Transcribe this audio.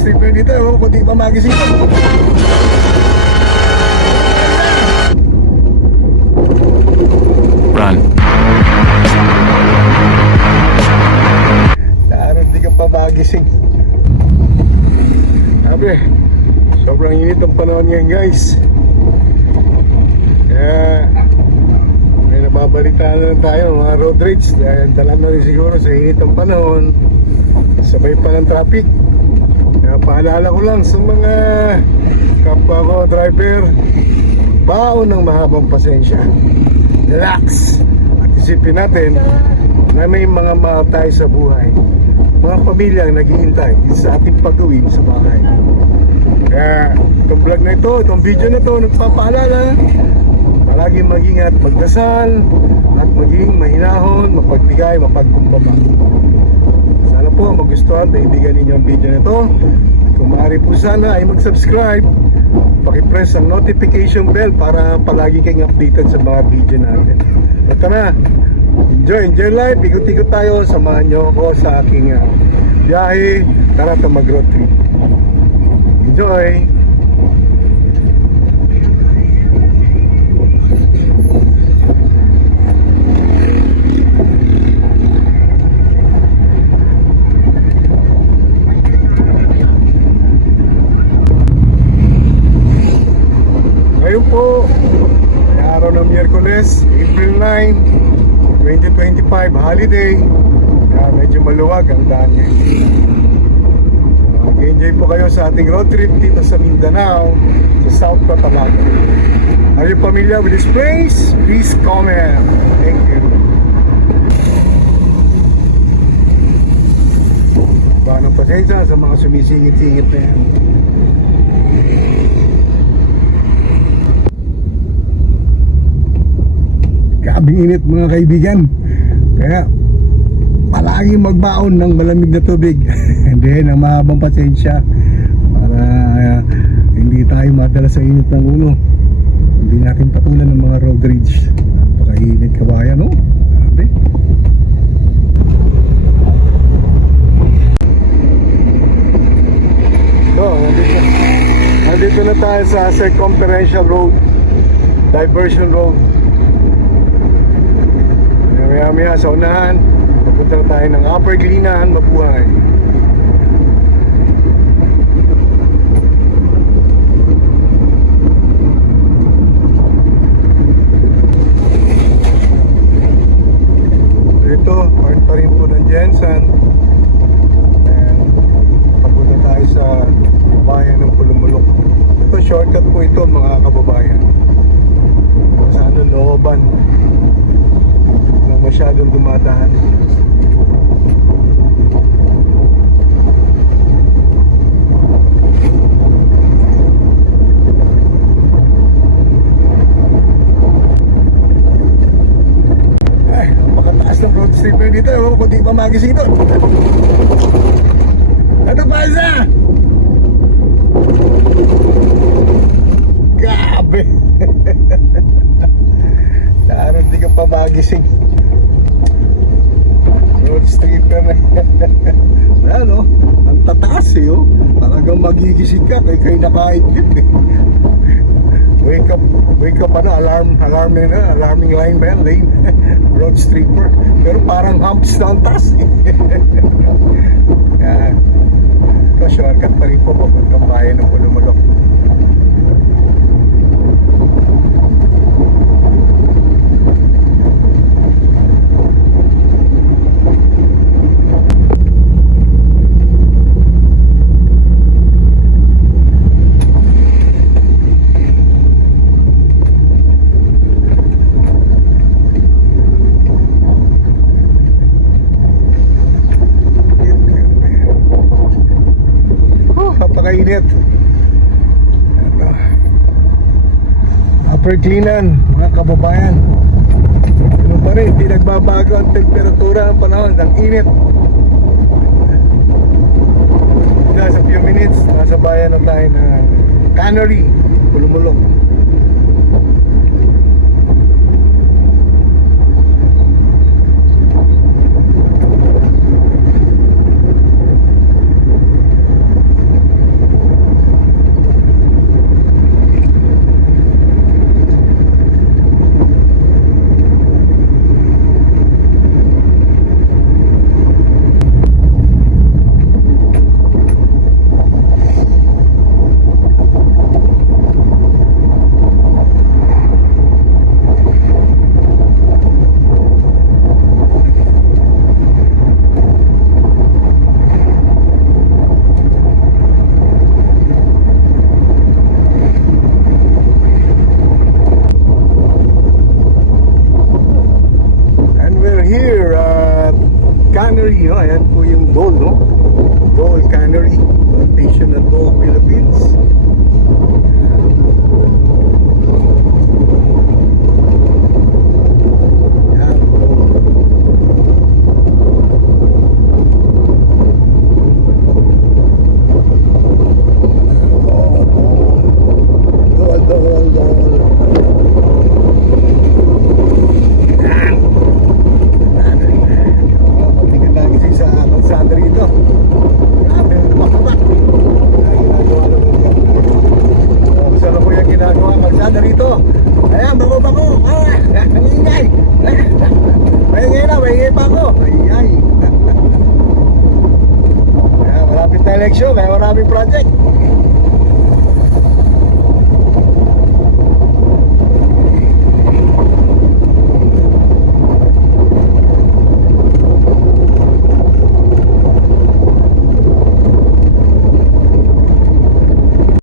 stripper dito, kung di pa magising. Run. Laro di ka pa magising. Sabi, sobrang init ang panahon ngayon, guys. Kaya may nababalita na lang tayo mga road rage dahil dala na rin siguro sa init ang panahon, sabay pa ng traffic. Kaya paalala ko lang sa mga kapwa ko driver, baon ng mahabang pasensya, relax, at isipin natin na may mga mahal tayo sa buhay, mga pamilya ang naghihintay sa ating pag-uwi sa bahay. Kaya itong vlog na ito, itong video na ito, nagpapaalala, palaging mag-ingat, magdasal, at maging mahinahon, mapagbigay, mapagkumbaba. Sana po magustuhan, baibigan ninyo ang video na ito. Kung maaari po sana ay mag-subscribe, pakipress ang notification bell para palagi kayong updated sa mga video natin. Ito na, enjoy life, ikot-ikot tayo, samahan nyo ako sa aking biyahe. Tara ito mag-road trip. Enjoy! Ngayon po, ay araw ng Miyerkules, April 9, 2025, holiday. Kaya medyo maluwag ang daan ngayon. Mag-enjoy po kayo sa ating road trip dito sa Mindanao, sa South Cotabato. Are you familiar with this place? Please comment. Thank you. Baka ng pasensya sa mga sumisingit-singit na yan. Grabing init mga kaibigan. Kaya palaging magbaon ng malamig na tubig. Hindi, ng mahabang pasensya para hindi tayo madala sa init ng ulo. Hindi natin patulan ng mga road rage. Napakainit kabayan, no? Sabi. So, nandito na tayo sa circumferential road, diversion road. Maya sa unahan, papunta na tayo ng Upper Glinahan, Mabuhay. Ito, part pa rin po ng Jensen. And papunta tayo sa bayan ng Pulumulok. Ito, shortcut po ito mga kababayan. Sa looban. Masyadong dumadaan. Ay, napakataas ng road stripper dito, kung di pa magising ito. Ito pa isa! Grabe! Laro di ka pa magising. Road stripper na ano, ang tataas eh, oh. Talagang magigising ka kay nakaidlip eh. Wake up ano, alarming line ba yan, lane? Road stripper, pero parang humps na ang taas eh. Yan, ito shortcut pa rin po papuntang bayan ng Pulumulok. Napakainit. Upper Glinahan, mga kababayan. Ano pa rin, hindi nagbabago ang temperatura, ang panahon, ang init. Nasa few minutes, nasa bayan na tayo ng Cannery, Pulumulok. project.